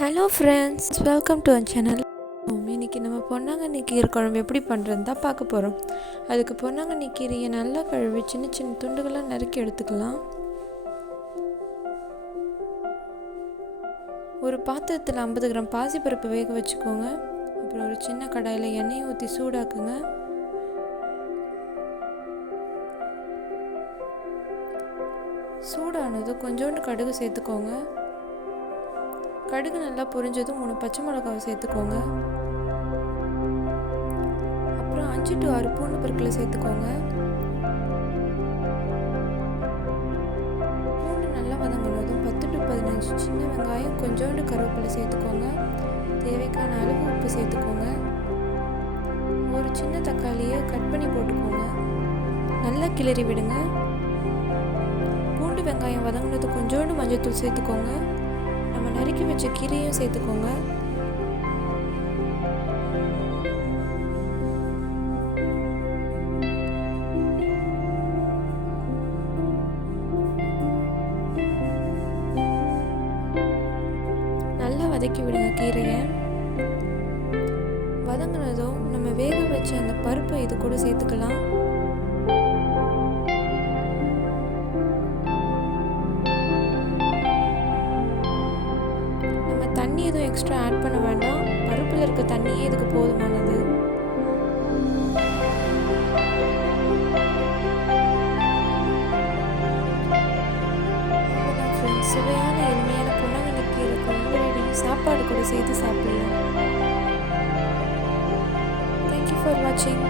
Hello friends, welcome to our channel. இன்றைக்கி நம்ம பொன்னாங்கண்ணி கீரை குழம்பு எப்படி பண்ணுறதுன்னு தான் பார்க்க போகிறோம். அதுக்கு பொன்னாங்கண்ணி கீரையை நல்லா கழுவி சின்ன சின்ன துண்டுகளாக நறுக்கி எடுத்துக்கலாம். ஒரு பாத்திரத்தில் 50 கிராம் பாசிப்பருப்பு வேக வச்சுக்கோங்க. அப்புறம் ஒரு சின்ன கடாயில் எண்ணெயை ஊற்றி சூடாக்குங்க. சூடானதும் கொஞ்சோண்டு கடுகு சேர்த்துக்கோங்க. கடுகு நல்லா பொரிஞ்சதும் 3 பச்சை மிளகாவை சேர்த்துக்கோங்க. அப்புறம் 5 to 6 பூண்டு பற்களை சேர்த்துக்கோங்க. பூண்டு நல்லா வதங்கினதும் 10 to 15 சின்ன வெங்காயம், கொஞ்சோண்டு கருவேப்பிலை சேர்த்துக்கோங்க. தேவைக்கான அளவு உப்பு சேர்த்துக்கோங்க. ஒரு சின்ன தக்காளியை கட் பண்ணி போட்டுக்கோங்க. நல்லா கிளறி விடுங்க. பூண்டு வெங்காயம் வதங்கினது கொஞ்சோண்டு மஞ்சள்தூள் சேர்த்துக்கோங்க. நம்ம நறுக்கி வச்ச கீரையும் சேர்த்துக்கோங்க. நல்லா வதக்கி விடுங்க. கீரையை வதங்கினதும் நம்ம வேக வச்ச அந்த பருப்பை இது கூட சேர்த்துக்கலாம். தண்ணி எதுவும் எக்ஸ்ட்ரா ஆட் பண்ண வேண்டாம். பருப்பில் இருக்க தண்ணியே இதுக்கு போதுமானது. ஃப்ரெண்ட்ஸ், சுவையான எளிமையான பொன்னாங்கண்ணி கீரை குழம்பு ரெடி. சாப்பாடு கூட சேர்த்து சாப்பிடலாம். தேங்க்யூ ஃபார் வாட்சிங்.